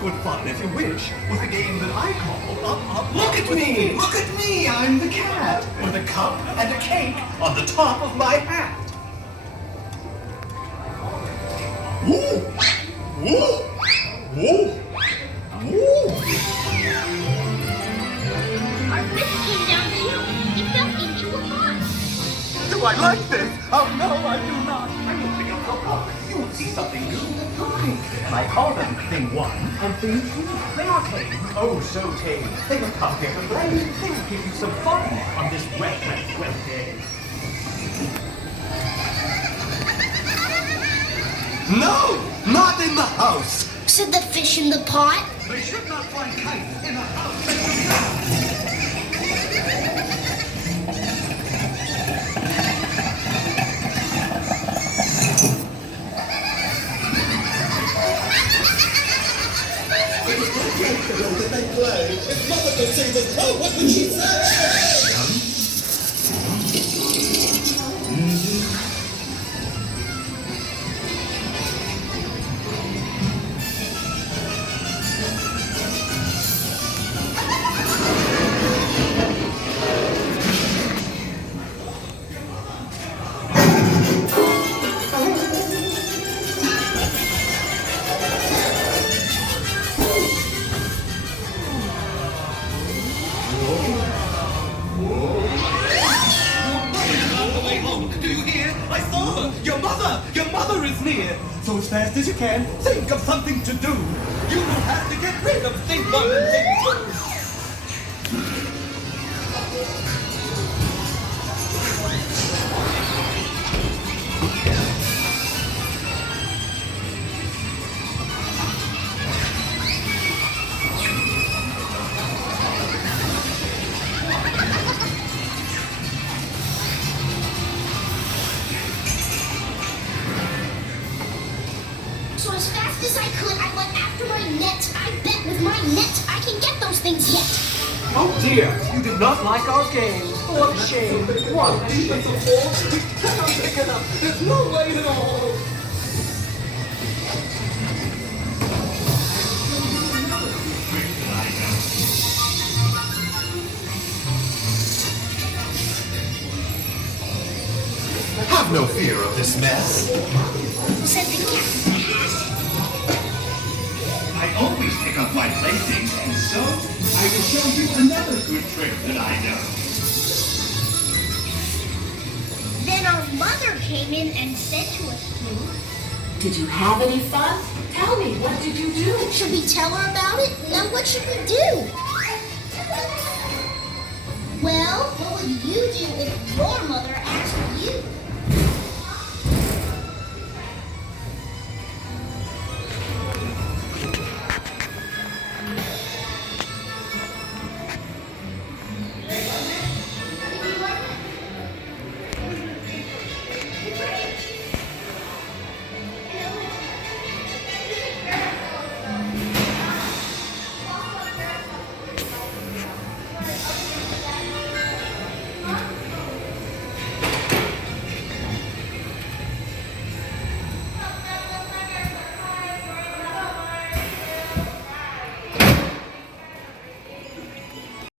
good fun, if you wish, with a game that I call Up. Look at me! Look at me! I'm the cat, with a cup and a cake on the top of my hat. Woo! Woo! Woo! Woo! Our friend came down too. He fell into a pond. Do I like this? Oh no, I do not. I will pick up the book. You will see something new. Fine. And I call them Thing 1 and Thing 2. They are tame. Oh, so tame. They will come here to play. They will give you some fun on this wet day. No! Not in the house! Said the fish in the pot. They should not fly kites in a house. If Mother could see this, oh, what would she say? Do you hear? I saw her! Your mother! Your mother is near! So as fast as you can, think of something to do! You will have to get rid of Thing 1 and Thing 2! So as fast as I could, I went after my net. I bet with my net, I can get those things yet. Oh dear! You did not like our game! What a shame! One piece of ball! We cannot pick it up! There's no way at all! Have no fear of this mess. Said the cat. I always pick up my playthings, and so I will show you another good trick that I know. Then our mother came in and said to us, Did you have any fun? Tell me, what did you do? should we tell her about it? Now what should we do? Well, what would you do if your